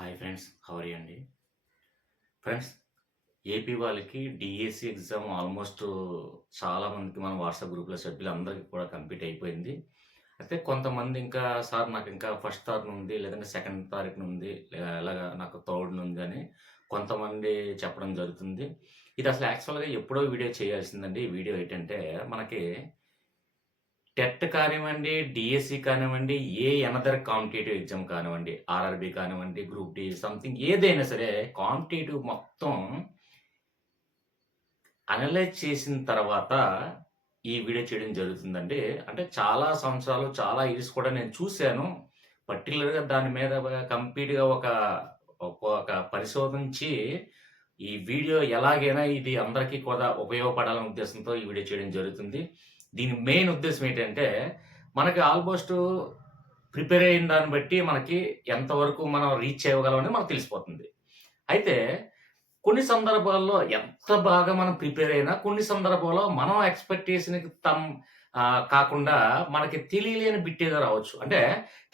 Hi friends how are you అండి? Friends AP వాళ్ళకి DSC exam almost చాలామందికి మన వాట్సాప్ గ్రూప్లో సభ్యులందరికీ కూడా కంప్లీట్ అయిపోయింది. అయితే కొంతమంది ఇంకా సార్ నాకు ఇంకా ఫస్ట్ తారీఖు ఉంది లేదంటే సెకండ్ తారీఖున ఉంది లే- ఇలాగా నాకు థర్డ్ ఉంది అని కొంతమంది చెప్పడం జరుగుతుంది. ఇది అసలు యాక్చువల్గా ఎప్పుడో వీడియో చేయాల్సిందండి. ఈ వీడియో ఏంటంటే మనకి టెట్ కానివ్వండి డిఎస్సి కానివ్వండి ఏ ఎనదర్ కాంపిటేటివ్ ఎగ్జామ్ కానివ్వండి ఆర్ఆర్బి కానివ్వండి గ్రూప్ డి సంథింగ్ ఏదైనా సరే కాంపిటేటివ్ మొత్తం అనలైజ్ చేసిన తర్వాత ఈ వీడియో చేయడం జరుగుతుందండి. అంటే చాలా సంవత్సరాలు చాలా ఇయర్స్ కూడా నేను చూశాను. పర్టికులర్గా దాని మీద కంప్లీట్గా ఒక ఒక- పరిశోధించి ఈ వీడియో ఎలాగైనా ఇది అందరికీ కూడా ఉపయోగపడాలనే ఉద్దేశంతో ఈ వీడియో చేయడం జరుగుతుంది. దీని మెయిన్ ఉద్దేశం ఏంటంటే మనకి ఆల్మోస్ట్ ప్రిపేర్ అయిన దాన్ని బట్టి మనకి ఎంతవరకు మనం రీచ్ అవ్వగలం మనకు తెలిసిపోతుంది. అయితే కొన్ని సందర్భాల్లో ఎంత బాగా మనం ప్రిపేర్ అయినా కొన్ని సందర్భాల్లో మనం ఎక్స్పెక్టేషన్కి తమ్ కాకుండా మనకి తెలియలేని బిట్ ఏదో రావచ్చు. అంటే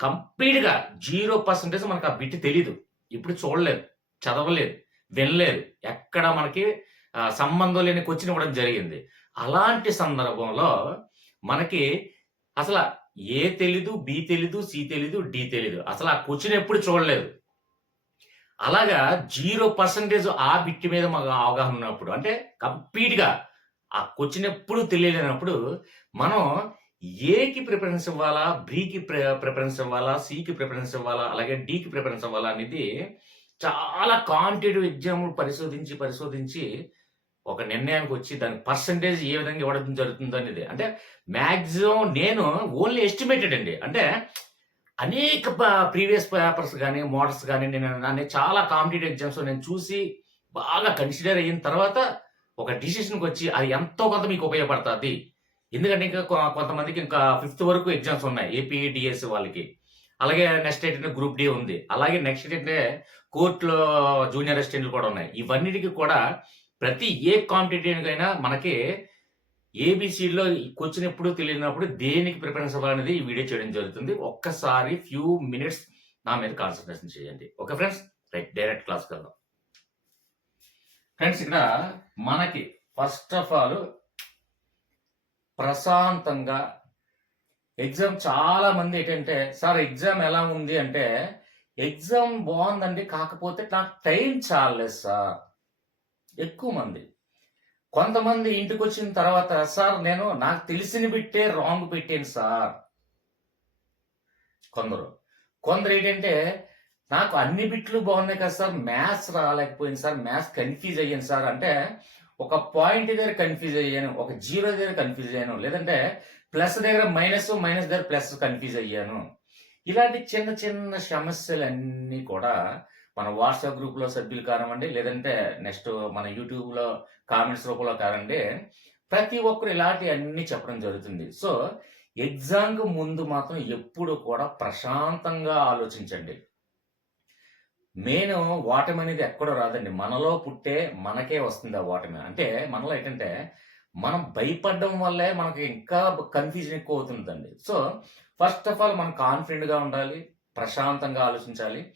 కంప్లీట్గా జీరో పర్సెంటేజ్ మనకు ఆ బిట్ తెలీదు. ఇప్పుడు చూడలేదు చదవలేదు వినలేదు ఎక్కడ మనకి సంబంధం లేని క్వశ్చన్ ఇవ్వడం జరిగింది. అలాంటి సందర్భంలో మనకి అసలు ఏ తెలీదు బి తెలీదు సి తెలీదు డి తెలీదు. అసలు ఆ క్వశ్చన్ ఎప్పుడు చూడలేదు. అలాగా జీరో పర్సెంటేజ్ ఆ బిట్ మీద మాకు అవగాహన ఉన్నప్పుడు అంటే కంప్లీట్గా ఆ క్వశ్చన్ ఎప్పుడు తెలియలేనప్పుడు మనం ఏకి ప్రిఫరెన్స్ ఇవ్వాలా బికి ప్రిఫరెన్స్ ఇవ్వాలా సికి ప్రిఫరెన్స్ ఇవ్వాలా అలాగే డికి ప్రిఫరెన్స్ ఇవ్వాలా అనేది చాలా కాంపిటేటివ్ ఎగ్జామ్ పరిశోధించి పరిశోధించి ఒక నిర్ణయానికి వచ్చి దాని పర్సంటేజ్ ఏ విధంగా ఇవ్వడం జరుగుతుంది అనేది. అంటే మ్యాక్సిమం నేను ఓన్లీ ఎస్టిమేటెడ్ అండి. అంటే అనేక ప్రీవియస్ పేపర్స్ కానీ మోడల్స్ కానీ నేను అనే చాలా కాంపిటేటివ్ ఎగ్జామ్స్ నేను చూసి బాగా కన్సిడర్ అయిన తర్వాత ఒక డిసిషన్కి వచ్చి అది ఎంతో కొంత మీకు ఉపయోగపడుతుంది. ఎందుకంటే ఇంకా కొ- కొంతమందికి ఇంకా ఫిఫ్త్ వరకు ఎగ్జామ్స్ ఉన్నాయి ఏపీ డిఎస్ వాళ్ళకి. అలాగే నెక్స్ట్ ఏంటంటే గ్రూప్ డి ఉంది. అలాగే నెక్స్ట్ ఏంటంటే కోర్టులో జూనియర్ అసిస్టెంట్లు కూడా ఉన్నాయి. ఇవన్నిటికి కూడా ప్రతి ఏ కాంపిటేటివ్కైనా మనకి ఏబిసిలో క్వశ్చన్ ఎప్పుడు తెలియనప్పుడు దేనికి ప్రిపరెన్స్ అవ్వాలనేది ఈ వీడియో చేయడం జరుగుతుంది. ఒక్కసారి ఫ్యూ మినిట్స్ నా మీద కాన్సన్ట్రేషన్ చేయండి. Okay friends? రైట్ డైరెక్ట్ క్లాస్కి వెళ్దాం. ఫ్రెండ్స్ ఇక్కడ మనకి ఫస్ట్ ఆఫ్ ఆల్ ప్రశాంతంగా ఎగ్జామ్ చాలా మంది ఏంటంటే సార్ ఎగ్జామ్ ఎలా ఉంది? అంటే ఎగ్జామ్ బాగుందండి కాకపోతే నాకు టైం చాలలేదు సార్. ఎక్కువ మంది. కొంతమంది ఇంటికి వచ్చిన తర్వాత సార్ నేను నాకు తెలిసిన బిట్టే రాంగ్ పెట్టాను సార్. కొందరు. కొందరు ఏంటంటే నాకు అన్ని బిట్లు బాగున్నాయి కదా సార్ మ్యాథ్స్ రాలేకపోయింది సార్ మ్యాథ్స్ కన్ఫ్యూజ్ అయ్యాను సార్. అంటే ఒక పాయింట్ దగ్గర కన్ఫ్యూజ్ అయ్యాను ఒక జీరో దగ్గర కన్ఫ్యూజ్ అయ్యాను లేదంటే ప్లస్ దగ్గర మైనస్ మైనస్ దగ్గర ప్లస్ కన్ఫ్యూజ్ అయ్యాను. ఇలాంటి చిన్న చిన్న సమస్యలన్నీ కూడా మన వాట్సాప్ గ్రూప్లో సభ్యులు కానివ్వండి లేదంటే నెక్స్ట్ మన యూట్యూబ్లో కామెంట్స్ రూపంలో కానివ్వండి ప్రతి ఒక్కరు ఇలాంటి అన్ని చెప్పడం జరుగుతుంది. సో ఎగ్జామ్కి ముందు మాత్రం ఎప్పుడు కూడా ప్రశాంతంగా ఆలోచించండి. మెయిన్ ఓటమి అనేది ఎక్కడో రాదండి. మనలో పుట్టే మనకే వస్తుంది ఆ ఓటమి. అంటే మనలో ఏంటంటే మనం భయపడడం వల్లే మనకి ఇంకా కన్ఫ్యూజన్ ఎక్కువ అవుతుందండి. సో ఫస్ట్ ఆఫ్ ఆల్ మనం కాన్ఫిడెంట్గా ఉండాలి ప్రశాంతంగా ఆలోచించాలి.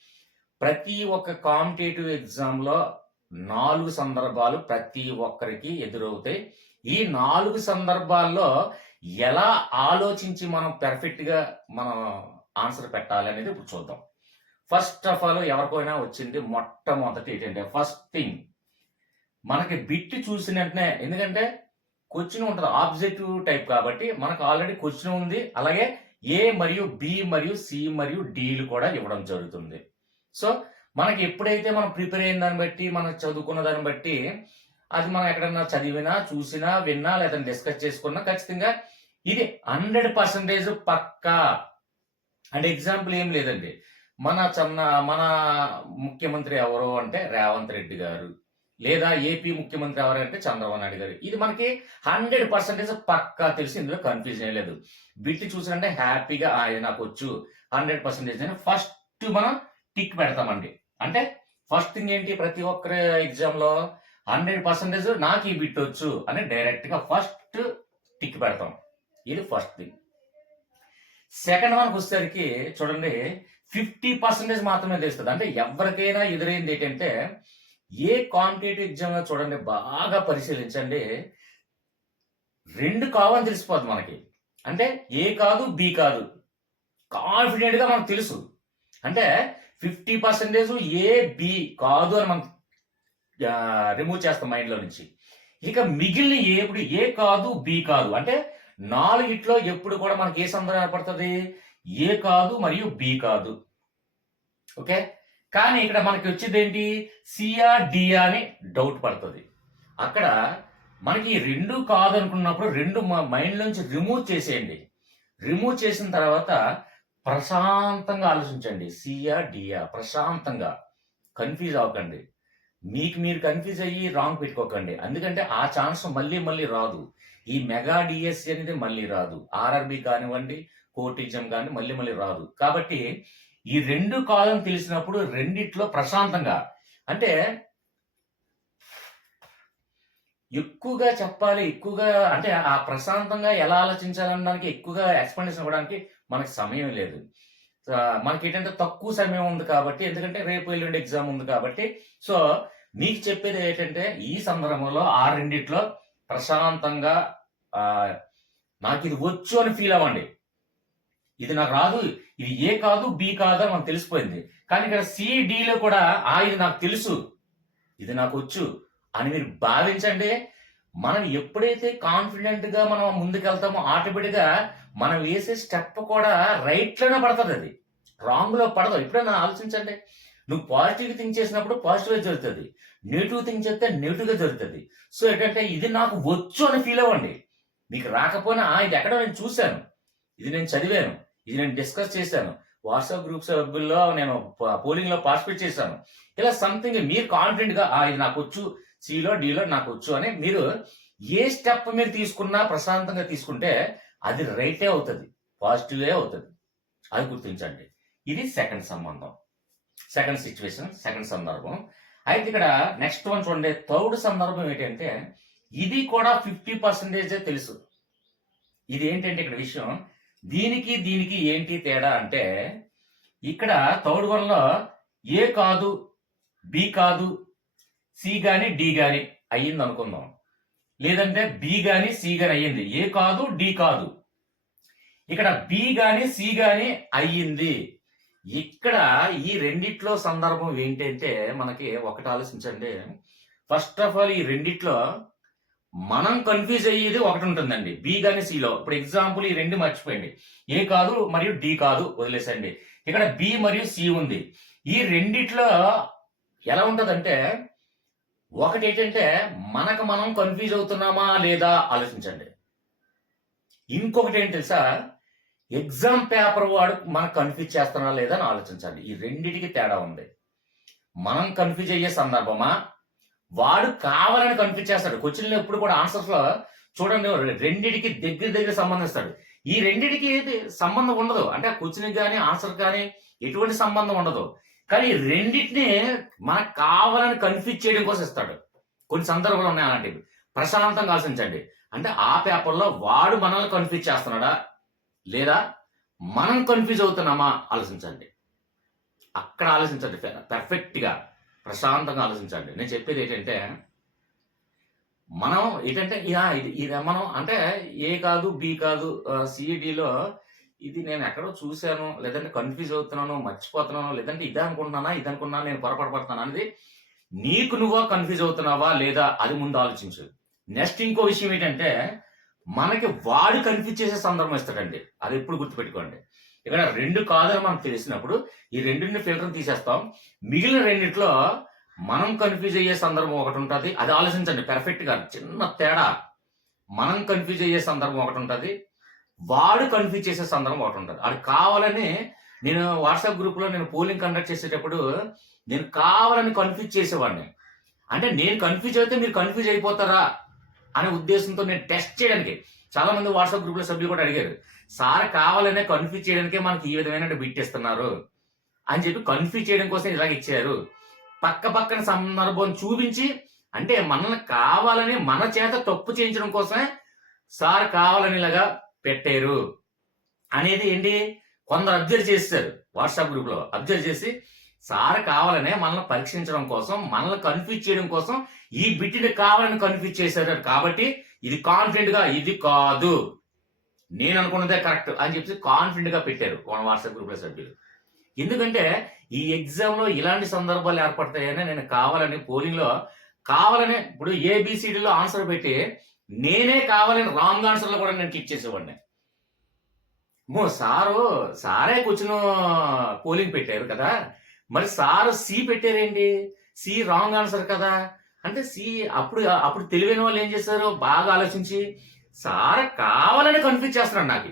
ప్రతి ఒక్క కాంపిటేటివ్ ఎగ్జామ్లో నాలుగు సందర్భాలు ప్రతి ఒక్కరికి ఎదురవుతాయి. ఈ నాలుగు సందర్భాల్లో ఎలా ఆలోచించి మనం పెర్ఫెక్ట్గా మనం ఆన్సర్ పెట్టాలి అనేది ఇప్పుడు చూద్దాం. ఫస్ట్ ఆఫ్ ఆల్ ఎవరికైనా వచ్చింది మొట్టమొదటి ఏంటంటే ఫస్ట్ థింగ్ మనకి బిట్ చూసిన వెంటనే ఎందుకంటే క్వశ్చన్ ఉంటుంది ఆబ్జెక్టివ్ టైప్ కాబట్టి మనకు ఆల్రెడీ క్వశ్చన్ ఉంది. అలాగే ఏ మరియు బి మరియు సి మరియు డీలు కూడా ఇవ్వడం జరుగుతుంది. సో మనకి ఎప్పుడైతే మనం ప్రిపేర్ అయిన దాన్ని బట్టి మనం చదువుకున్న దాన్ని బట్టి అది మనం ఎక్కడన్నా చదివినా చూసినా విన్నా లేదా డిస్కస్ చేసుకున్నా ఖచ్చితంగా ఇది హండ్రెడ్ పర్సెంటేజ్ పక్కా. అంటే ఎగ్జాంపుల్ ఏం లేదండి. మన చన్న మన ముఖ్యమంత్రి ఎవరు అంటే రేవంత్ రెడ్డి గారు. లేదా ఏపీ ముఖ్యమంత్రి ఎవరు అంటే చంద్రబాబు నాయుడు గారు. ఇది మనకి హండ్రెడ్ పర్సెంటేజ్ పక్కా తెలిసి ఇందులో కన్ఫ్యూజన్ లేదు. బిట్టి చూసినంటే హ్యాపీగా ఆయన నాకు వచ్చు. హండ్రెడ్ పర్సెంటేజ్ అని ఫస్ట్ మనం టిక్ పెడతామండి. అంటే ఫస్ట్ థింగ్ ఏంటి ప్రతి ఒక్కరి ఎగ్జామ్లో హండ్రెడ్ పర్సెంటేజ్ నాకు ఈ బిట్ వచ్చు అని డైరెక్ట్గా ఫస్ట్ టిక్ పెడతాం. ఇది ఫస్ట్ థింగ్. సెకండ్ వన్కి వచ్చేసరికి చూడండి ఫిఫ్టీ పర్సెంటేజ్ మాత్రమే తెలుస్తుంది. అంటే ఎవరికైనా ఎదురైంది ఏంటంటే ఏ కాంపిటేటివ్ ఎగ్జామ్ చూడండి బాగా పరిశీలించండి. రెండు కావని తెలిసిపోద్ది మనకి. అంటే ఏ కాదు బి కాదు. కాన్ఫిడెంట్గా మనకు తెలుసు. అంటే ఫిఫ్టీ పర్సెంటేజ్ ఏ బి కాదు అని మనం రిమూవ్ చేస్తాం మైండ్లో నుంచి. ఇక మిగిలిన ఎప్పుడు ఏ కాదు బి కాదు. అంటే నాలుగిట్లో ఎప్పుడు కూడా మనకి ఏ సందర్భం ఏర్పడుతుంది? ఏ కాదు మరియు బి కాదు. ఓకే? కానీ ఇక్కడ మనకి వచ్చేది ఏంటి? సిఆ అని డౌట్ పడుతుంది. అక్కడ మనకి రెండు కాదు అనుకున్నప్పుడు రెండు మైండ్ నుంచి రిమూవ్ చేసేయండి. రిమూవ్ చేసిన తర్వాత ప్రశాంతంగా ఆలోచించండి. సిఆ డిఆ ప్రశాంతంగా. కన్ఫ్యూజ్ అవ్వకండి. మీకు మీరు కన్ఫ్యూజ్ అయ్యి రాంగ్ పెట్టుకోకండి. ఎందుకంటే ఆ ఛాన్స్ మళ్ళీ మళ్ళీ రాదు. ఈ మెగా డిఎస్సి అనేది మళ్ళీ రాదు. ఆర్ఆర్బి కానివ్వండి కోర్టిజం కానీ మళ్ళీ మళ్ళీ రాదు. కాబట్టి ఈ రెండు కాలం తెలిసినప్పుడు రెండిట్లో ప్రశాంతంగా. అంటే ఎక్కువగా చెప్పాలి ఎక్కువగా అంటే ఆ ప్రశాంతంగా ఎలా ఆలోచించాలనడానికి ఎక్కువగా ఎక్స్ప్లెనేషన్ ఇవ్వడానికి మనకి సమయం లేదు. మనకి ఏంటంటే తక్కువ సమయం ఉంది కాబట్టి ఎందుకంటే రేపు ఎల్లుండి ఎగ్జామ్ ఉంది కాబట్టి సో మీకు చెప్పేది ఏంటంటే ఈ సందర్భంలో ఆ రెండిట్లో ప్రశాంతంగా నాకు ఇది వచ్చు అని ఫీల్ అవ్వండి. ఇది నాకు రాదు ఇది ఏ కాదు బి కాదు అని మనకు తెలిసిపోయింది. కానీ ఇక్కడ సిడిలో కూడా ఆ ఇది నాకు తెలుసు ఇది నాకు వచ్చు అని మీరు భావించండి. మనం ఎప్పుడైతే కాన్ఫిడెంట్గా మనం ముందుకెళ్తామో ఆటోమేటిక్ మనం వేసే స్టెప్ కూడా రైట్లోనే పడుతుంది అది. రాంగ్లో పడదు. ఎప్పుడైనా ఆలోచించండి. నువ్వు పాజిటివ్ థింక్ చేసినప్పుడు పాజిటివ్గా జరుగుతుంది. నెగిటివ్ థింక్ చేస్తే నెగిటివ్గా జరుగుతుంది. సో ఏంటంటే ఇది నాకు వచ్చు అని ఫీల్ అవ్వండి. మీకు రాకపోయినా ఇది ఎక్కడో నేను చూశాను. ఇది నేను చదివాను. ఇది నేను డిస్కస్ చేశాను. వాట్సాప్ గ్రూప్ సభ్యుల్లో నేను పోలింగ్లో పార్టిసిపేట్ చేశాను. ఇలా సంథింగ్ మీరు కాన్ఫిడెంట్గా ఇది నాకు వచ్చు. సిలో డిలో నాకు వచ్చు అని మీరు ఏ స్టెప్ మీరు తీసుకున్నా ప్రశాంతంగా తీసుకుంటే అది రైటే అవుతుంది పాజిటివే అవుతుంది. అది గుర్తించండి. ఇది సెకండ్ సంబంధం. సెకండ్ సిచ్యువేషన్ సెకండ్ సందర్భం. అయితే ఇక్కడ నెక్స్ట్ వన్ చూడండి. థర్డ్ సందర్భం ఏంటంటే ఇది కూడా ఫిఫ్టీ పర్సెంటేజే తెలుసు. ఇది ఏంటంటే ఇక్కడ విషయం దీనికి దీనికి ఏంటి తేడా అంటే ఇక్కడ థర్డ్ వన్లో ఏ కాదు బి కాదు సి గాని డి గాని అయ్యింది అనుకుందాం. లేదంటే బి గాని సి గాని అయ్యింది. ఏ కాదు డి కాదు. ఇక్కడ బి గాని సి గాని అయ్యింది. ఇక్కడ ఈ రెండిట్లో సందర్భం ఏంటంటే మనకి ఒకటి ఆలోచించండి. ఫస్ట్ ఆఫ్ ఆల్ ఈ రెండిట్లో మనం కన్ఫ్యూజ్ అయ్యేది ఒకటి ఉంటుందండి. బి గాని సిలో ఇప్పుడు ఎగ్జాంపుల్ ఈ రెండు మర్చిపోయండి ఏ కాదు మరియు డి కాదు వదిలేసండి ఇక్కడ బి మరియు సి ఉంది. ఈ రెండిట్లో ఎలా ఉంటదంటే ఒకటి ఏంటంటే మనకు మనం కన్ఫ్యూజ్ అవుతున్నామా లేదా ఆలోచించండి. ఇంకొకటి ఏంటి తెలుసా? ఎగ్జామ్ పేపర్ వాడు మనకు కన్ఫ్యూజ్ చేస్తున్నా లేదా అని ఆలోచించండి. ఈ రెండిటికి తేడా ఉంది. మనం కన్ఫ్యూజ్ అయ్యే సందర్భమా? వాడు కావాలని కన్ఫ్యూజ్ చేస్తాడు. క్వశ్చన్లు ఎప్పుడు కూడా ఆన్సర్స్లో చూడండి రెండిటికి దగ్గర దగ్గర సంబంధిస్తాడు ఈ రెండిటికి సంబంధం ఉండదు. అంటే క్వశ్చన్ కానీ ఆన్సర్ కానీ ఎటువంటి సంబంధం ఉండదు. కానీ రెండింటిని మనకు కావాలని కన్ఫ్యూజ్ చేయడం కోసం ఇస్తాడు. కొన్ని సందర్భాలు ఉన్నాయి అలాంటివి. ప్రశాంతంగా ఆలోచించండి. అంటే ఆ పేపర్లో వాడు మనల్ని కన్ఫ్యూజ్ చేస్తున్నాడా? లేదా మనం కన్ఫ్యూజ్ అవుతున్నామా? ఆలోచించండి. అక్కడ ఆలోచించండి. పర్ఫెక్ట్గా ప్రశాంతంగా ఆలోచించండి. నేను చెప్పేది ఏంటంటే మనం ఏంటంటే ఇది ఇది మనం అంటే ఏ కాదు బి కాదు సిఈడిలో ఇది నేను ఎక్కడో చూశాను లేదంటే కన్ఫ్యూజ్ అవుతున్నాను మర్చిపోతున్నాను లేదంటే ఇది అనుకుంటున్నానా ఇది అనుకున్నా నేను పొరపాటు పడుతున్నాను అనేది నీకు నువ్వా కన్ఫ్యూజ్ అవుతున్నావా లేదా అది ముందు ఆలోచించు. నెక్స్ట్ ఇంకో విషయం ఏంటంటే మనకి వాడు కన్ఫ్యూజ్ చేసే సందర్భం ఇస్తాడండి. అది ఎప్పుడు గుర్తుపెట్టుకోండి. ఇక్కడ రెండు కాదని మనకు తెలిసినప్పుడు ఈ రెండింటిని ఫిల్టర్ తీసేస్తాం. మిగిలిన రెండిట్లో మనం కన్ఫ్యూజ్ అయ్యే సందర్భం ఒకటి ఉంటుంది. అది ఆలోచించండి పెర్ఫెక్ట్గా చిన్న తేడా. మనం కన్ఫ్యూజ్ అయ్యే సందర్భం ఒకటి ఉంటుంది. వాడు కన్ఫ్యూజ్ చేసే సందర్భం ఒకటి ఉంటుంది. అది కావాలని నేను వాట్సాప్ గ్రూప్లో నేను పోలింగ్ కండక్ట్ చేసేటప్పుడు నేను కావాలని కన్ఫ్యూజ్ చేసేవాడిని. అంటే నేను కన్ఫ్యూజ్ అయితే మీరు కన్ఫ్యూజ్ అయిపోతారా అనే ఉద్దేశంతో నేను టెస్ట్ చేయడానికి చాలా మంది వాట్సాప్ గ్రూప్లో సభ్యులు కూడా అడిగారు. సార్ కావాలనే కన్ఫ్యూజ్ చేయడానికే మనకి ఈ విధమైన బిట్ ఇస్తున్నారు అని చెప్పి కన్ఫ్యూజ్ చేయడం కోసం ఇలాగ ఇచ్చారు. పక్క పక్కన సందర్భం చూపించి అంటే మనల్ని కావాలని మన చేత తప్పు చేయించడం కోసమే సార్ కావాలని ఇలాగా పెట్టారు అనేది ఏంటి? కొందరు అబ్జర్వ్ చేస్తారు వాట్సాప్ గ్రూప్లో అబ్జర్వ్ చేసి సార్ కావాలనే మనల్ని పరీక్షించడం కోసం మనల్ని కన్ఫ్యూజ్ చేయడం కోసం ఈ బిడ్డని కావాలని కన్ఫ్యూజ్ చేశారు కాబట్టి ఇది కాన్ఫిడెంట్గా ఇది కాదు. నేను అనుకున్నదే కరెక్ట్ అని చెప్పి కాన్ఫిడెంట్గా పెట్టారు మన వాట్సాప్ గ్రూప్లో సభ్యులు. ఎందుకంటే ఈ ఎగ్జామ్లో ఇలాంటి సందర్భాలు ఏర్పడతాయని నేను కావాలని పోలింగ్లో కావాలని ఇప్పుడు ఏబిసిడిలో ఆన్సర్ పెట్టి నేనే కావాలని రాంగ్ ఆన్సర్లో కూడా నేను కిక్ చేసేవాడిని. మో సారు సారే కూర్చుని పోలింగ్ పెట్టారు కదా. మరి సారు సి పెట్టారేంటి? సి రాంగ్ ఆన్సర్ కదా. అంటే సి అప్పుడు అప్పుడు తెలివైన వాళ్ళు ఏం చేశారు? బాగా ఆలోచించి సార్ కావాలని కన్ఫ్యూజ్ చేస్తున్నాడు నాకు.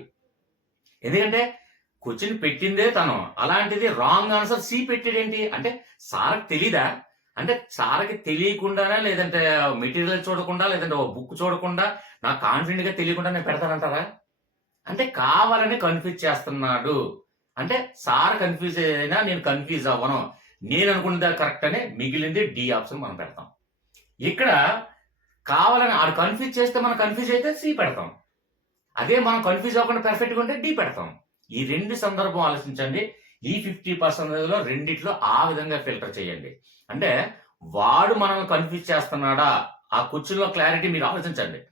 ఎందుకంటే క్వశ్చన్ పెట్టిందే తను. అలాంటిది రాంగ్ ఆన్సర్ సి పెట్టాడేంటి? అంటే సార్కి తెలీదా? అంటే సార్కి తెలియకుండానే లేదంటే మెటీరియల్ చూడకుండా లేదంటే ఒక బుక్ చూడకుండా నాకు కాన్ఫిడెంట్గా తెలియకుండా నేను పెడతానంటారా? అంటే కావాలని కన్ఫ్యూజ్ చేస్తున్నాడు. అంటే సార్ కన్ఫ్యూజ్ అయినా నేను కన్ఫ్యూజ్ అవ్వను. నేను అనుకున్నది కరెక్ట్ అని మిగిలింది డి ఆప్షన్ మనం పెడతాం. ఇక్కడ కావాలని ఆడు కన్ఫ్యూజ్ చేస్తే మనం కన్ఫ్యూజ్ అయితే సి పెడతాం. అదే మనం కన్ఫ్యూజ్ అవ్వకుండా పర్ఫెక్ట్గా ఉంటే డి పెడతాం. ఈ రెండు సందర్భం ఆలోచించండి. ఈ ఫిఫ్టీ పర్సెంటేజ్లో రెండిట్లో ఆ విధంగా ఫిల్టర్ చేయండి. అంటే వాడు మనల్ని కన్ఫ్యూజ్ చేస్తున్నాడా? ఆ క్వశ్చన్ క్లారిటీ మీరు ఆలోచించండి.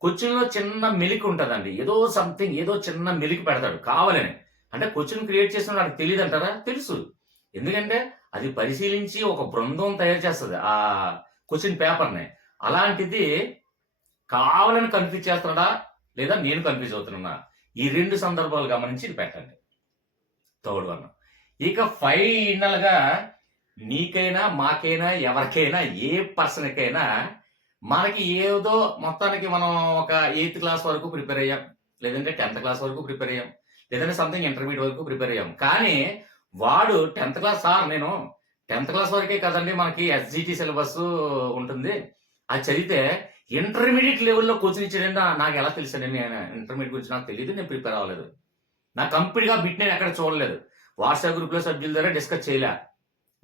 కుర్చీలో చిన్న మెలికి ఉంటుందండి. ఏదో సంథింగ్ ఏదో చిన్న మెలికి పెడతాడు. కావాలని. అంటే క్వశ్చన్ క్రియేట్ చేసిన వాడికి తెలియదు అంటారా? తెలుసు. ఎందుకంటే అది పరిశీలించి ఒక బృందం తయారు చేస్తుంది ఆ క్వశ్చన్ పేపర్ని అలాంటిది కావాలని కన్ఫ్యూజ్ చేస్తున్నాడా? లేదా నేను కన్ఫ్యూజ్ అవుతున్నా ఈ రెండు సందర్భాలు గమనించి పెట్టండి. Third one. ఇక ఫైనల్గా నీకైనా మాకైనా ఎవరికైనా ఏ పర్సన్కైనా మనకి ఏదో మొత్తానికి మనం ఒక ఎయిత్ క్లాస్ వరకు ప్రిపేర్ అయ్యాం. లేదంటే టెన్త్ క్లాస్ వరకు ప్రిపేర్ అయ్యాం. లేదంటే సంథింగ్ ఇంటర్మీడియట్ వరకు ప్రిపేర్ అయ్యాం. కానీ వాడు టెన్త్ క్లాస్ సార్ నేను. టెన్త్ క్లాస్ వరకే కదండి మనకి ఎస్జిటి సిలబస్ ఉంటుంది. అది చదివితే ఇంటర్మీడియట్ లెవెల్లో కోచింగ్ ఇచ్చాడండి. నాకు ఎలా తెలుసండి? నేను ఇంటర్మీడియట్ గురించి నాకు తెలియదు నేను ప్రిపేర్ అవ్వలేదు. నా కంప్లీట్గా బిట్ నేను ఎక్కడ చూడలేదు. వాట్సాప్ గ్రూప్లో సభ్యుల ద్వారా డిస్కస్ చేయలే.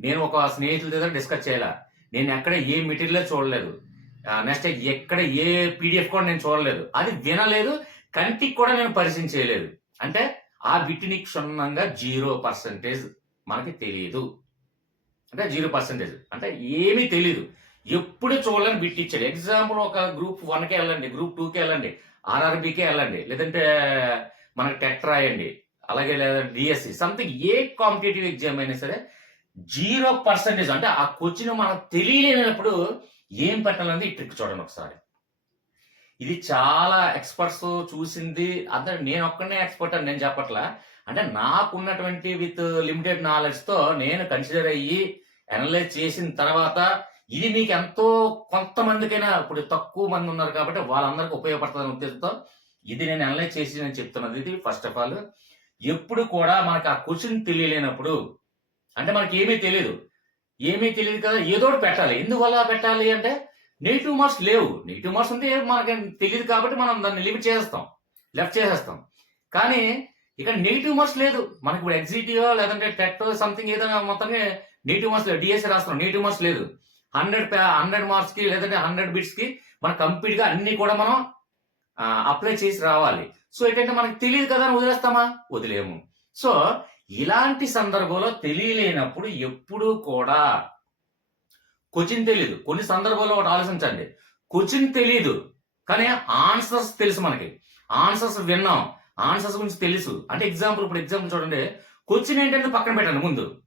నేను ఒక స్నేహితుల దగ్గర డిస్కస్ చేయాల. నేను ఎక్కడ ఏ మెటీరియల్ చూడలేదు. నెక్స్ట్ ఎక్కడ ఏ పీడిఎఫ్ కూడా నేను చూడలేదు. అది వినలేదు కంటికి కూడా నేను పరిచయం చేయలేదు. అంటే ఆ బిట్ని క్షుణ్ణంగా జీరో పర్సంటేజ్ మనకి తెలియదు అంటే జీరో పర్సంటేజ్ అంటే ఏమీ తెలియదు ఎప్పుడు చూడలేని బిట్ ఇచ్చాడు. ఎగ్జాంపుల్ ఒక గ్రూప్ వన్కే వెళ్ళండి గ్రూప్ టూకే వెళ్ళండి ఆర్ఆర్బీకే వెళ్ళండి లేదంటే మనకి టెట్ రాయండి అలాగే లేదా డిఎస్సి సంథింగ్ ఏ కాంపిటేటివ్ ఎగ్జామ్ అయినా సరే జీరో పర్సంటేజ్ అంటే ఆ క్వశ్చన్ మనకు తెలియలేనప్పుడు ఏం పెట్టాలన్నది ఈ ట్రిక్ చూడండి ఒకసారి. ఇది చాలా ఎక్స్పర్ట్స్ చూసింది. అంటే నేను ఒక్కనే ఎక్స్పర్ట్ అని నేను చెప్పట్లా. అంటే నాకున్నటువంటి విత్ లిమిటెడ్ నాలెడ్జ్తో నేను కన్సిడర్ అయ్యి అనలైజ్ చేసిన తర్వాత ఇది మీకు ఎంతో కొంతమందికైనా ఇప్పుడు తక్కువ మంది ఉన్నారు కాబట్టి వాళ్ళందరికీ ఉపయోగపడుతుందనే ఉద్దేశంతో ఇది నేను అనలైజ్ చేసి నేను చెప్తున్నది ఇది ఫస్ట్ ఆఫ్ ఆల్ ఎప్పుడు కూడా మనకు ఆ క్వశ్చన్ తెలియలేనప్పుడు అంటే మనకి ఏమీ తెలియదు ఏమీ తెలియదు కదా? ఏదో ఒకటి పెట్టాలి. ఎందువల్ల పెట్టాలి అంటే నెగిటివ్ మార్క్స్ లేవు. నెగిటివ్ మార్క్స్ ఉంది మనకి తెలియదు కాబట్టి మనం దాన్ని లిమిట్ చేసేస్తాం. లెఫ్ట్ చేసేస్తాం. కానీ ఇక్కడ నెగిటివ్ మార్క్స్ లేదు. మనకి ఇప్పుడు ఎగ్జిటివ్ లేదంటే టెట్ సంథింగ్ ఏదైనా మొత్తంగా నెగిటివ్ మార్క్స్ లేదు. డిఎస్సీ రాస్తున్నాం. నెగిటివ్ మార్క్స్ లేదు. హండ్రెడ్ హండ్రెడ్ మార్క్స్కి లేదంటే హండ్రెడ్ బిట్స్కి మనం కంప్లీట్గా అన్ని కూడా మనం అప్లై చేసి రావాలి. సో ఏంటంటే మనకి తెలియదు కదా అని వదిలేస్తామా? వదిలేము. సో ఇలాంటి సందర్భంలో తెలియలేనప్పుడు ఎప్పుడూ కూడా క్వశ్చన్ తెలియదు కొన్ని సందర్భాల్లో ఒకటి ఆలోచించండి. క్వశ్చన్ తెలియదు కానీ ఆన్సర్స్ తెలుసు మనకి. ఆన్సర్స్ విన్నాం. ఆన్సర్స్ గురించి తెలుసు. అంటే ఎగ్జాంపుల్ ఇప్పుడు ఎగ్జాంపుల్ చూడండి. క్వశ్చన్ ఏంటంటే పక్కన పెట్టండి ముందు.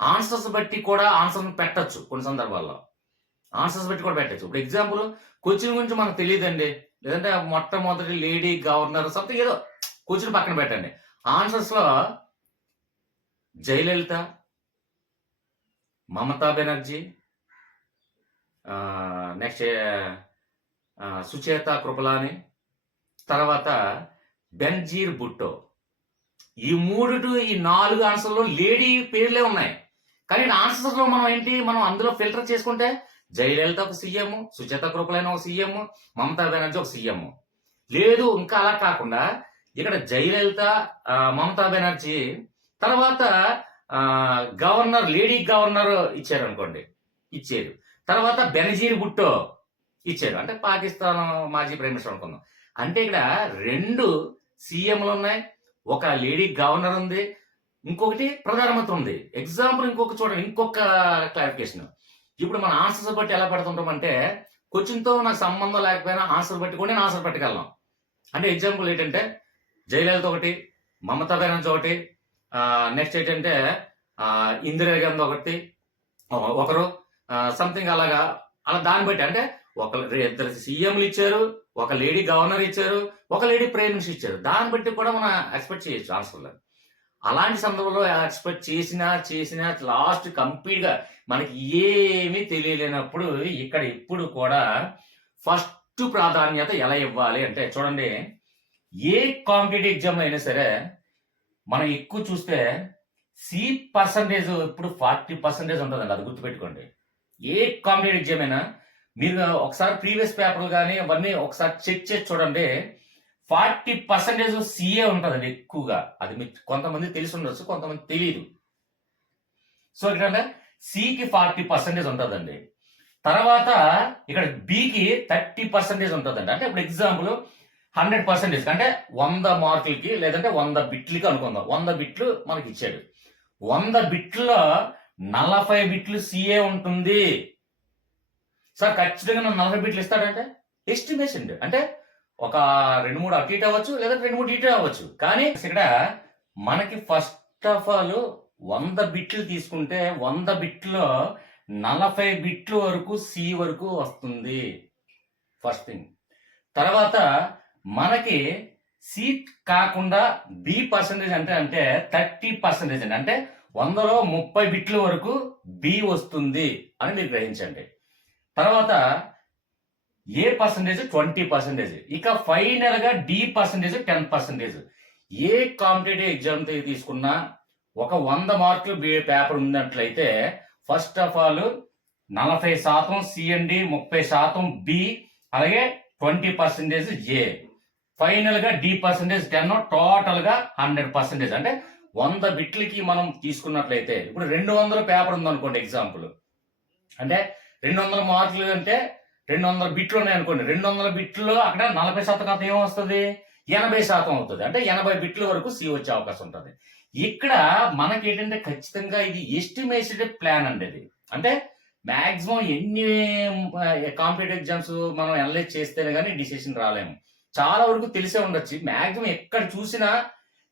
ఆన్సర్స్ బట్టి కూడా ఆన్సర్ పెట్టచ్చు కొన్ని సందర్భాల్లో. ఆన్సర్స్ బట్టి కూడా పెట్టచ్చు. ఇప్పుడు ఎగ్జాంపుల్ క్వశ్చన్ గురించి మనకు తెలియదండి. లేదంటే మొట్టమొదటి లేడీ గవర్నర్ సంథింగ్ ఏదో క్వశ్చన్ పక్కన పెట్టండి. ఆన్సర్స్లో జయలలిత మమతా బెనర్జీ నెక్స్ట్ సుచేత కృపలాని తర్వాత బెన్జీర్ బుట్టో ఈ మూడు ఈ నాలుగు ఆన్సర్లో లేడీ పేర్లే ఉన్నాయి. కానీ ఆన్సర్స్లో మనం ఏంటి? మనం అందులో ఫిల్టర్ చేసుకుంటే జయలలిత ఒక సీఎం సుచేత కృపలైన ఒక సీఎం మమతా బెనర్జీ ఒక సీఎం. లేదు ఇంకా అలా కాకుండా ఇక్కడ జయలలిత మమతా బెనర్జీ తర్వాత గవర్నర్ లేడీ గవర్నర్ ఇచ్చారు అనుకోండి ఇచ్చారు. తర్వాత బెనజీర్ బుట్టో ఇచ్చారు. అంటే పాకిస్తాన్ మాజీ ప్రైమ్ మినిస్టర్ అనుకుందాం. అంటే ఇక్కడ రెండు సీఎంలు ఉన్నాయి ఒక లేడీ గవర్నర్ ఉంది ఇంకొకటి ప్రధానమంత్రి ఉంది. ఎగ్జాంపుల్ ఇంకొక చూడండి ఇంకొక క్లారిఫికేషన్. ఇప్పుడు మన ఆన్సర్స్ బట్టి ఎలా పెడుతుంటామంటే క్వశ్చన్తో నాకు సంబంధం లేకపోయినా ఆన్సర్ బట్టి నేను ఆన్సర్ పెట్టగలను. అంటే ఎగ్జాంపుల్ ఏంటంటే జయలలిత ఒకటి మమతా బెనర్జీ ఒకటి నెక్స్ట్ ఏంటంటే ఇందిరా గాంధీ ఒకటి ఒకరు సంథింగ్ అలాగా అలా దాన్ని బట్టి అంటే ఒక ఇద్దరు సీఎంలు ఇచ్చారు ఒక లేడీ గవర్నర్ ఇచ్చారు ఒక లేడీ ప్రైమ్ మినిస్టర్ ఇచ్చారు. దాన్ని బట్టి కూడా మనం ఎక్స్పెక్ట్ చేయొచ్చు ఆన్సర్లు అలాంటి సందర్భంలో ఎక్స్పెక్ట్ చేసినా చేసినా లాస్ట్ కంప్లీట్గా మనకి ఏమీ తెలియలేనప్పుడు ఇక్కడ ఇప్పుడు కూడా ఫస్ట్ ప్రాధాన్యత ఎలా ఇవ్వాలి అంటే చూడండి ఏ కాంపిటేటివ్ ఎగ్జామ్ అయినా సరే మనం ఎక్కువ చూస్తే సి పర్సంటేజ్ ఇప్పుడు ఫార్టీ పర్సెంటేజ్ ఉంటుందండి అది గుర్తుపెట్టుకోండి. ఏ కాంపిటేటివ్ ఎగ్జామ్ అయినా మీరు ఒకసారి ప్రీవియస్ పేపర్లు కానీ అవన్నీ ఒకసారి చెక్ చేసి చూడండి ఫార్టీ పర్సెంటేజ్ సిఏ ఉంటుందండి ఎక్కువగా. అది మీకు కొంతమంది తెలిసి ఉండొచ్చు కొంతమంది తెలియదు సో ఇక్కడ సికి ఫార్టీ పర్సెంటేజ్ ఉంటుందండి. తర్వాత ఇక్కడ బికి థర్టీ పర్సెంటేజ్ ఉంటుందండి. అంటే ఇప్పుడు ఎగ్జాంపుల్ హండ్రెడ్ పర్సెంటేజ్ అంటే వంద మార్కులకి లేదంటే వంద బిట్లకి అనుకుందాం. వంద బిట్లు మనకి ఇచ్చాడు. వంద బిట్లో నలభై బిట్లు సిఏ ఉంటుంది. సార్ ఖచ్చితంగా నన్ను నలభై బిట్లు ఇస్తాడంటే? ఎస్టిమేషన్ అంటే ఒక రెండు మూడు అటు ఇటు అవ్వచ్చు లేదా రెండు మూడు ఇటు అవ్వచ్చు. కానీ ఇక్కడ మనకి ఫస్ట్ ఆఫ్ ఆల్ వంద బిట్లు తీసుకుంటే వంద బిట్లో నలభై బిట్లు వరకు సి వరకు వస్తుంది. ఫస్ట్ థింగ్ తర్వాత మనకి సీట్ కాకుండా బి పర్సంటేజ్ అంటే అంటే థర్టీ పర్సెంటేజ్ అండి. అంటే వందలో ముప్పై బిట్ల వరకు బి వస్తుంది అని మీరు గ్రహించండి. తర్వాత ఏ పర్సంటేజ్ ట్వంటీ పర్సంటేజ్ ఇక ఫైనల్గా డి పర్సంటేజ్ టెన్ పర్సెంటేజ్ ఏ కాంపిటేటివ్ ఎగ్జామ్ తీసుకున్నా ఒక వంద మార్కులు పేపర్ ఉన్నట్లయితే ఫస్ట్ ఆఫ్ ఆల్ నలభై శాతం సిఎండి ముప్పై శాతం బి అలాగే ట్వంటీ పర్సెంటేజ్ ఏ ఫైనల్గా డి పర్సెంటేజ్ టెన్ టోటల్గా హండ్రెడ్ పర్సెంటేజ్ అంటే వంద బిట్లకి మనం తీసుకున్నట్లయితే ఇప్పుడు రెండు వందల పేపర్ ఉందనుకోండి ఎగ్జాంపుల్ అంటే రెండు వందల మార్కులు అంటే రెండు వందల బిట్లు ఉన్నాయి అనుకోండి రెండు వందల బిట్లు అక్కడ నలభై శాతం ఏం వస్తుంది? ఎనభై శాతం అవుతుంది. అంటే ఎనభై బిట్ల వరకు సి వచ్చే అవకాశం ఉంటుంది. ఇక్కడ మనకి ఏంటంటే ఖచ్చితంగా ఇది ఎస్టిమేటెడ్ ప్లాన్ అండి ఇది. అంటే మాక్సిమం ఎన్ని కాంపిటేటివ్ ఎగ్జామ్స్ మనం అనలైజ్ చేస్తేనే కానీ డిసిషన్ రాలేము. చాలా వరకు తెలిసే ఉండొచ్చు. మాక్సిమం ఎక్కడ చూసినా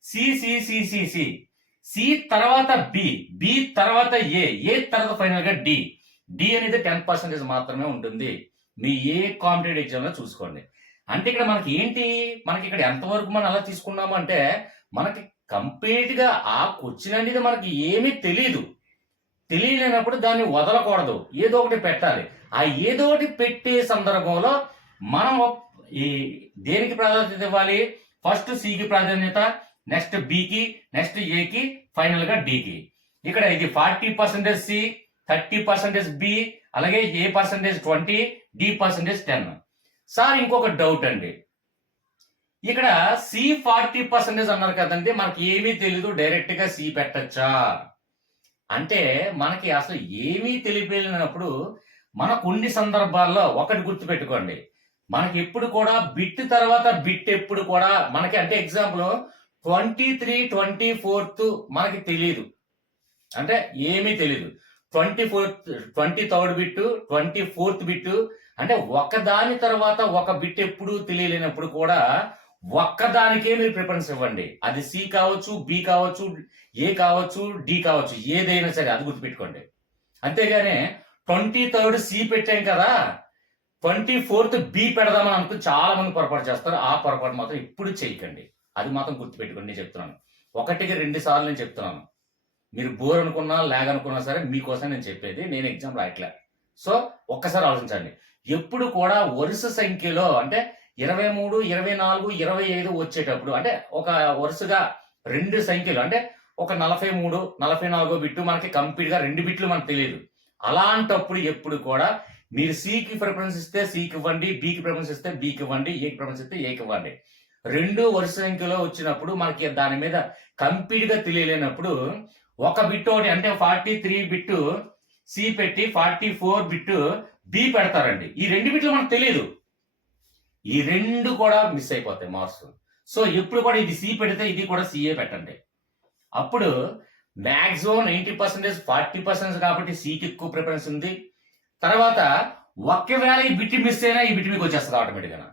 C C C C C C తర్వాత బి. బి తర్వాత ఏ. ఏ తర్వాత ఫైనల్గా డి. డి అనేది టెన్ పర్సెంటేజ్ మాత్రమే ఉంటుంది. మీ ఏ కాంపిటేటివ్ ఎగ్జామ్లో చూసుకోండి. అంటే ఇక్కడ మనకి ఏంటి? మనకి ఇక్కడ ఎంతవరకు మనం అలా తీసుకున్నాము అంటే మనకి కంప్లీట్గా ఆ క్వశ్చన్ అనేది మనకి ఏమీ తెలియదు తెలియలేనప్పుడు దాన్ని వదలకూడదు. ఏదో ఒకటి పెట్టాలి. ఆ ఏదో ఒకటి పెట్టే సందర్భంలో మనం ఈ దేనికి ప్రాధాన్యత ఇవ్వాలి? ఫస్ట్ సికి ప్రాధాన్యత నెక్స్ట్ బికి నెక్స్ట్ ఏకి ఫైనల్గా డికి ఇక్కడ ఇది forty percentage C thirty percentage B అలాగే A percentage twenty D percentage ten sir ఇంకొక డౌట్ అండి. ఇక్కడ సి ఫార్టీ పర్సెంటేజ్ అన్నారు కదండి మనకి ఏమీ తెలీదు డైరెక్ట్గా సి పెట్టచ్చా? అంటే మనకి అసలు ఏమీ తెలియలేనప్పుడు మన కొన్ని సందర్భాల్లో ఒకటి గుర్తుపెట్టుకోండి. మనకి ఎప్పుడు కూడా బిట్ తర్వాత బిట్ ఎప్పుడు కూడా మనకి అంటే example twenty three twenty fourth మనకి తెలియదు అంటే ఏమీ తెలియదు twenty fourth twenty third bit twenty fourth bit అంటే ఒకదాని తర్వాత ఒక బిట్ ఎప్పుడు తెలియలేనప్పుడు కూడా ఒక్కదానికే మీరు ప్రిఫరెన్స్ ఇవ్వండి. అది సి కావచ్చు బి కావచ్చు ఏ కావచ్చు డి కావచ్చు ఏదైనా సరే అది గుర్తుపెట్టుకోండి. అంతేగాని ట్వంటీ థర్డ్ సి పెట్టాం కదా ట్వంటీ ఫోర్త్ బి పెడదామని అనుకుని చాలా మంది పొరపాటు చేస్తారు. ఆ పొరపాటు మాత్రం ఇప్పుడు చేయకండి. అది మాత్రం గుర్తుపెట్టుకోండి. నేను చెప్తున్నాను. ఒకటికి రెండు సార్లు నేను చెప్తున్నాను. మీరు బోర్ అనుకున్నా లాగ్ అనుకున్నా సరే మీకోసం నేను చెప్పేది నేను ఎగ్జామ్ రాయట్లే. సో ఒక్కసారి ఆలోచించండి. ఎప్పుడు కూడా వరుస సంఖ్యలో అంటే ఇరవై మూడు ఇరవై నాలుగు ఇరవై ఐదు వచ్చేటప్పుడు అంటే ఒక వరుసగా రెండు సంఖ్యలు అంటే ఒక నలభై మూడు నలభై నాలుగో బిట్టు మనకి కంప్లీట్గా రెండు బిట్లు మనకు తెలియదు అలాంటప్పుడు ఎప్పుడు కూడా మీరు సికి ప్రిఫరెన్స్ ఇస్తే సికి ఇవ్వండి బికి ప్రిఫరెన్స్ ఇస్తే బికి ఇవ్వండి ఏకి ప్రిఫరెన్స్ ఇస్తే ఏకి ఇవ్వండి. రెండు వరుస సంఖ్యలో వచ్చినప్పుడు మనకి దాని మీద కంప్లీట్గా తెలియలేనప్పుడు ఒక బిట్ ఒకటి అంటే ఫార్టీ త్రీ బిట్టు సి పెట్టి ఫార్టీ ఫోర్ బిట్టు బి పెడతారండి. ఈ రెండు బిట్లు మనకు తెలియదు ఈ రెండు కూడా మిస్ అయిపోతాయి మార్క్స్ సో ఎప్పుడు కూడా ఇది సి పెడితే ఇది కూడా సిఏ పెట్టండి. అప్పుడు maximum ninety percentage forty percent కాబట్టి సీకి ఎక్కువ ప్రిఫరెన్స్ ఉంది. తర్వాత ఒక్కవేళ ఈ బిట్ మిస్ అయినా ఈ బిట్ మీకు వచ్చేస్తుంది ఆటోమేటిక్గా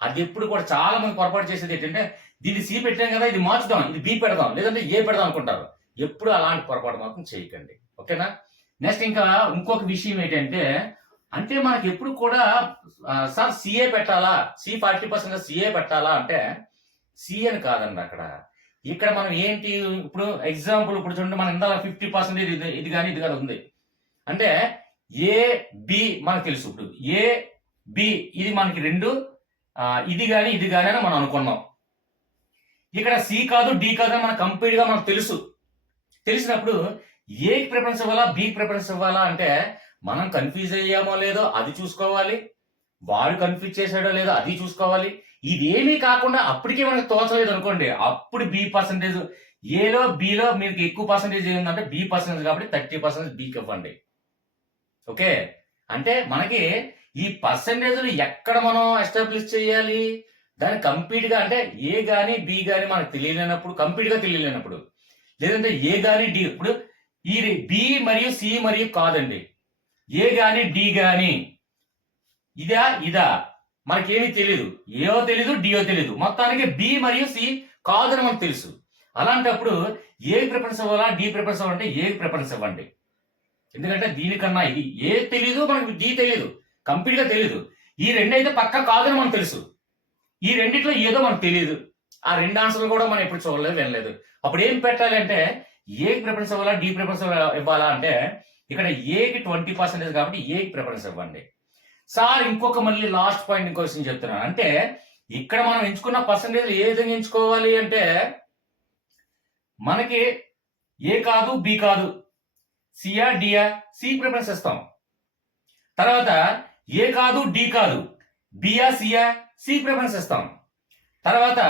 అది ఎప్పుడు కూడా చాలా మంది పొరపాటు చేసేది ఏంటంటే దీన్ని సి పెట్టాం కదా ఇది మార్చుదాం ఇది బి పెడదాం లేదంటే ఏ పెడదాం అనుకుంటారు. ఎప్పుడు అలాంటి పొరపాటు మాత్రం చేయకండి. ఓకేనా? నెక్స్ట్ ఇంకా ఇంకొక విషయం ఏంటంటే అంటే మనకి ఎప్పుడు కూడా సార్ సిఏ పెట్టాలా? సి ఫార్టీ పర్సెంట్ సిఏ పెట్టాలా అంటే సి అని కాదండి అక్కడ. ఇక్కడ మనం ఏంటి ఇప్పుడు ఎగ్జాంపుల్ ఇప్పుడు చూడండి మనం ఇందా ఫిఫ్టీ పర్సెంట్ ఇది ఇది కానీ ఇది కానీ ఉంది. అంటే ఏ బి మనకు తెలుసు. ఇప్పుడు ఏ బి ఇది మనకి రెండు. ఇది కానీ ఇది కానీ అని మనం అనుకున్నాం. ఇక్కడ సి కాదు డి కాదు అని మనకు కంప్లీట్గా మనకు తెలుసు. తెలిసినప్పుడు ఏ ప్రిఫరెన్స్ ఇవ్వాలా బి ప్రిఫరెన్స్ ఇవ్వాలా అంటే మనం కన్ఫ్యూజ్ అయ్యామో లేదో అది చూసుకోవాలి. వాడు కన్ఫ్యూజ్ చేశాడో లేదో అది చూసుకోవాలి. ఇదేమీ కాకుండా అప్పటికే మనకు తోచలేదు అనుకోండి అప్పుడు బి పర్సంటేజ్ ఏలో బిలో మీకు ఎక్కువ పర్సంటేజ్ ఏంటంటే బి పర్సంటేజ్ కాబట్టి థర్టీ పర్సెంటేజ్ బీకి ఇవ్వండి. ఓకే? అంటే మనకి ఈ పర్సంటేజ్ని ఎక్కడ మనం ఎస్టాబ్లిష్ చేయాలి? దాన్ని కంప్లీట్గా అంటే ఏ కానీ బి కానీ మనకు తెలియలేనప్పుడు కంప్లీట్గా తెలియలేనప్పుడు. లేదంటే ఏ కానీ డి ఇప్పుడు ఈ బి మరియు సి మరియు కాదండి. ఏ కానీ డి కానీ ఇదా ఇదా. మనకేమీ తెలియదు ఏవో తెలీదు డియో తెలీదు. మొత్తానికి బి మరియు సి కాదని మనకు తెలుసు. అలాంటప్పుడు ఏ ప్రిఫరెన్స్ ఇవ్వాలా డి ప్రిఫరెన్స్ ఇవ్వాలంటే ఏ ప్రిఫరెన్స్ ఇవ్వండి ఎందుకంటే దీనికన్నా ఇది ఏ తెలీదు మనకు డి తెలీదు కంప్లీట్గా తెలీదు. ఈ రెండు అయితే పక్క కాదని మనకు తెలుసు. ఈ రెండిట్లో ఏదో మనకు తెలియదు ఆ రెండు ఆన్సర్లు కూడా మనం ఎప్పుడు చూడలేదు వినలేదు. అప్పుడు ఏం పెట్టాలి అంటే ఏకి ప్రిఫరెన్స్ ఇవ్వాలా డి ప్రిఫరెన్స్ ఇవ్వాలా అంటే ఇక్కడ ఏకి ట్వంటీ పర్సెంటేజ్ కాబట్టి ఏకి ప్రిఫరెన్స్ ఇవ్వండి. సార్ ఇంకొక మళ్ళీ లాస్ట్ పాయింట్ ఇంకో విషయం చెప్తున్నాను. అంటే ఇక్కడ మనం ఎంచుకున్న పర్సంటేజ్ ఏ విధంగా ఎంచుకోవాలి అంటే మనకి ఏ కాదు బి కాదు సియా డియా సి ప్రిఫరెన్స్ ఇస్తాం తర్వాత ఏ కాదు డి కాదు బియా సియా సి ప్రిఫరెన్స్ ఇస్తాం తర్వాత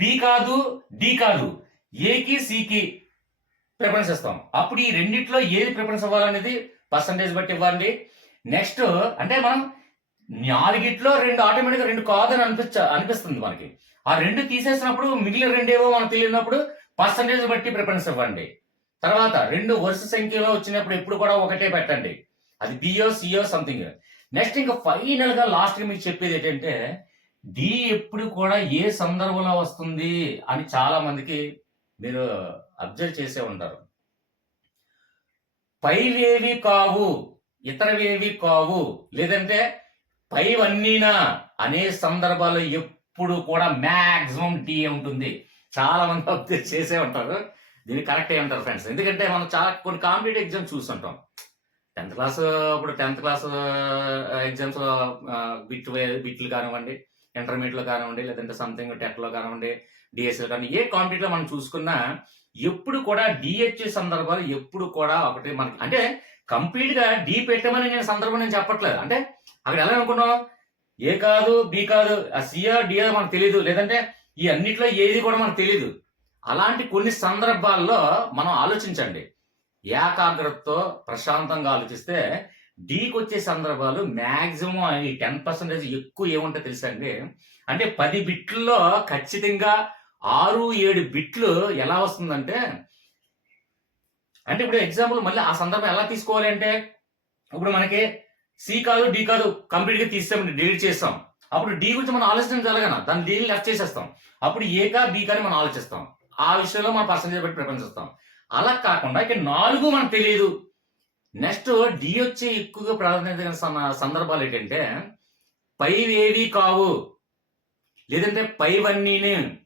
బి కాదు డి కాదు ఏకి సికి ప్రిఫరెన్స్ ఇస్తాం అప్పుడు ఈ రెండిట్లో ఏది ప్రిఫరెన్స్ ఇవ్వాలనేది పర్సంటేజ్ బట్టి ఇవ్వండి. నెక్స్ట్ అంటే మనం నాలుగిట్లో రెండు ఆటోమేటిక్గా రెండు కాదని అనిపించ అనిపిస్తుంది మనకి. ఆ రెండు తీసేసినప్పుడు మిగిలిన రెండేవో మనకు తెలియనప్పుడు పర్సంటేజ్ బట్టి ప్రిఫరెన్స్ ఇవ్వండి. తర్వాత రెండు వరుస సంఖ్యలో వచ్చినప్పుడు ఎప్పుడు కూడా ఒకటే పెట్టండి. అది బియో సియో సంథింగ్ నెక్స్ట్ ఇంకా ఫైనల్గా లాస్ట్గా మీకు చెప్పేది ఏంటంటే డి ఎప్పుడు కూడా ఏ సందర్భంలో వస్తుంది అని చాలా మందికి మీరు అబ్జర్వ్ చేసే ఉంటారు. పైవేవి కావు ఇతరవేవి కావు లేదంటే పైవన్నీనా అనే సందర్భాల్లో ఎప్పుడు కూడా మ్యాక్సిమం డి ఉంటుంది. చాలా మంది అబ్జర్వ్ చేసే ఉంటారు. దీన్ని కరెక్ట్ అయ్యి ఉంటారు ఫ్రెండ్స్ ఎందుకంటే మనం చాలా కొన్ని కాంపిటేటివ్ ఎగ్జామ్స్ చూస్తుంటాం. టెన్త్ క్లాస్ ఇప్పుడు టెన్త్ క్లాస్ ఎగ్జామ్స్ బిట్ బిట్లు కానివ్వండి ఇంటర్మీడియట్లో కానివ్వండి లేదంటే సంథింగ్ టెట్లో కానివ్వండి డిఎస్ఎల్ కానీ ఏ కాంపిటేట్లో మనం చూసుకున్నా ఎప్పుడు కూడా డిహెచ్ సందర్భాలు ఎప్పుడు కూడా ఒకటి మనకి అంటే కంప్లీట్గా డి పెట్టమని నేను సందర్భం నేను చెప్పట్లేదు. అంటే అక్కడ ఎలా అనుకున్నాం ఏ కాదు బి కాదు ఆ సిఆర్ డిఆర్ మనకు తెలియదు లేదంటే ఈ అన్నిట్లో ఏది కూడా మనకు తెలియదు అలాంటి కొన్ని సందర్భాల్లో మనం ఆలోచించండి. ఏకాగ్రతతో ప్రశాంతంగా ఆలోచిస్తే డీకి వచ్చే సందర్భాలు మ్యాక్సిమం ఈ టెన్ పర్సెంటేజ్ ఎక్కువ ఏముంటాయి తెలుసా అండి? అంటే పది బిట్లలో ఖచ్చితంగా ఆరు ఏడు బిట్లు ఎలా వస్తుందంటే అంటే ఇప్పుడు ఎగ్జాంపుల్ మళ్ళీ ఆ సందర్భం ఎలా తీసుకోవాలి అంటే ఇప్పుడు మనకి సి కాదు డి కాదు కంప్లీట్గా తీసాం డిలీట్ చేస్తాం అప్పుడు డి గురించి మనం ఆలోచించడం జరగన దాన్ని డీని లెఫ్ట్ చేసేస్తాం. అప్పుడు ఏ కా బి కానీ మనం ఆలోచిస్తాం. ఆ విషయంలో మనం పర్సంటేజ్ బట్టి ప్రిఫరెన్స్ ఇస్తాం అలా కాకుండా ఇక నాలుగు మనకు తెలియదు నెక్స్ట్ డి వచ్చే ఎక్కువగా ప్రాధాన్యత సందర్భాలు ఏంటంటే పైవేవి కావు. లేదంటే పైవన్నీని.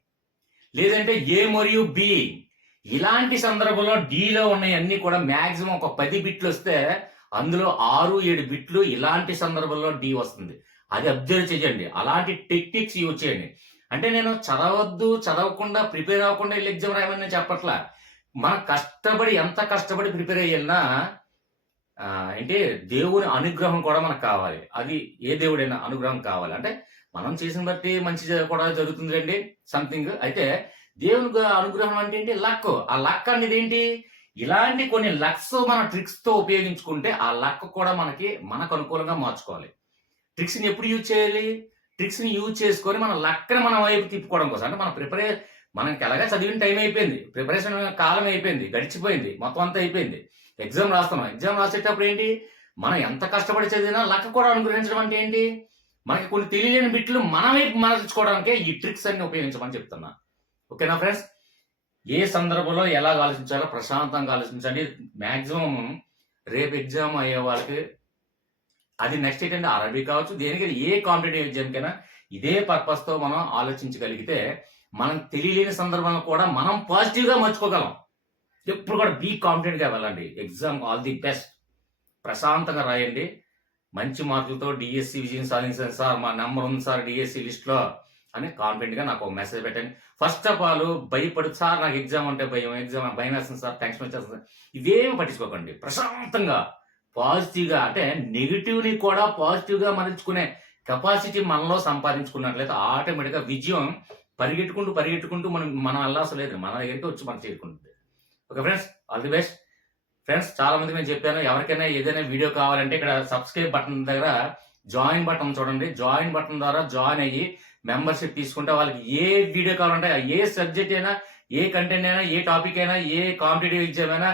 లేదంటే ఏ మరియు బి. ఇలాంటి సందర్భంలో డిలో ఉన్నవన్నీ కూడా మ్యాక్సిమం ఒక పది బిట్లు వస్తే అందులో ఆరు ఏడు బిట్లు ఇలాంటి సందర్భంలో డి వస్తుంది. అది అబ్జర్వ్ చేయండి. అలాంటి టెక్నిక్స్ యూజ్ చేయండి. అంటే నేను చదవద్దు చదవకుండా ప్రిపేర్ అవ్వకుండా వెళ్ళి ఎగ్జామ్ రాయమని నేను చెప్పట్లా. మనం కష్టపడి ఎంత కష్టపడి ప్రిపేర్ అయ్యినా అంటే ఏంటి దేవుని అనుగ్రహం కూడా మనకు కావాలి. అది ఏ దేవుడైనా అనుగ్రహం కావాలి. అంటే మనం చేసిన బట్టి మంచి కూడా జరుగుతుంది సంథింగ్ అయితే దేవుని అనుగ్రహం అంటే ఏంటి? లక్ ఆ లక్ అనేది ఏంటి? ఇలాంటి కొన్ని లక్స్ మన ట్రిక్స్తో ఉపయోగించుకుంటే ఆ లక్ కూడా మనకి మనకు అనుకూలంగా మార్చుకోవాలి. ట్రిక్స్ని ఎప్పుడు యూజ్ చేయాలి? ట్రిక్స్ని యూజ్ చేసుకొని మన లక్కన మన వైపు తిప్పుకోవడం కోసం. అంటే మన ప్రిపరే మనకి ఎలాగా చదివిన టైం అయిపోయింది. ప్రిపరేషన్ కాలం అయిపోయింది. గడిచిపోయింది. మొత్తం అంతా అయిపోయింది. ఎగ్జామ్ రాస్తున్నాం. ఎగ్జామ్ రాసేటప్పుడు ఏంటి? మనం ఎంత కష్టపడి చదివినా లక్క కూడా అనుగ్రహించడం అంటే ఏంటి? మనకి కొన్ని తెలియని బిట్లు మన వైపు మరల్చుకోవడానికే ఈ ట్రిక్స్ అన్ని ఉపయోగించమని చెప్తున్నా. ఓకేనా ఫ్రెండ్స్? ఏ సందర్భంలో ఎలా ఆలోచించాలో ప్రశాంతంగా ఆలోచించండి. మ్యాక్సిమం రేపు ఎగ్జామ్ అయ్యే వాళ్ళకి అది నెక్స్ట్ ఏంటంటే అరబీ కావచ్చు దేనికైనా ఏ కాంపిటేటివ్ ఎగ్జామ్కైనా ఇదే పర్పస్తో మనం ఆలోచించగలిగితే మనం తెలియలేని సందర్భంలో కూడా మనం పాజిటివ్గా మర్చుకోగలం ఎప్పుడు కూడా బీ కాన్ఫిడెంట్గా వెళ్ళండి. ఎగ్జామ్ ఆల్ ది బెస్ట్ ప్రశాంతంగా రాయండి. మంచి మార్కులతో డిఎస్సి విజయం సాధించాను సార్ మా నెంబర్ ఉంది సార్ డిఎస్సి లిస్ట్లో అని కాన్ఫిడెంట్గా నాకు ఒక మెసేజ్ పెట్టండి. ఫస్ట్ ఆఫ్ ఆల్ భయపడు సార్ నాకు ఎగ్జామ్ అంటే భయం ఎగ్జామ్ భయం వేస్తుంది సార్ టెన్షన్ వచ్చేస్తుంది ఇవేమి పట్టించుకోకండి. ప్రశాంతంగా పాజిటివ్గా అంటే నెగిటివ్ని కూడా పాజిటివ్గా మలుచుకునే కెపాసిటీ మనలో సంపాదించుకున్నట్లయితే ఆటోమేటిక్గా విజయం పరిగెట్టుకుంటూ పరిగెట్టుకుంటూ మనం మనం వెళ్ళాల్సిన లేదు. మన దగ్గరికి వచ్చి మనం చేరుకుంటుంది okay friends all the best. Friends చాలా మంది నేను చెప్పాను ఎవరికైనా ఏదైనా వీడియో కావాలంటే ఇక్కడ సబ్స్క్రైబ్ బటన్ దగ్గర జాయిన్ బటన్ చూడండి. జాయిన్ బటన్ ద్వారా జాయిన్ అయ్యి మెంబర్షిప్ తీసుకుంటే వాళ్ళకి ఏ వీడియో కావాలంటే ఏ సబ్జెక్ట్ అయినా ఏ కంటెంట్ అయినా ఏ టాపిక్ అయినా ఏ కాంపిటేటివ్ ఎగ్జామ్ అయినా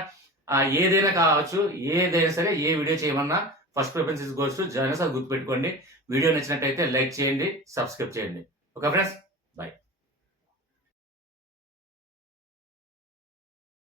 ఏదైనా కావచ్చు ఏదైనా సరే ఏ వీడియో చేయమన్నా first preference is goes join అది గుర్తుపెట్టుకోండి. వీడియో నచ్చినట్టయితే లైక్ చేయండి సబ్స్క్రైబ్ చేయండి. Okay friends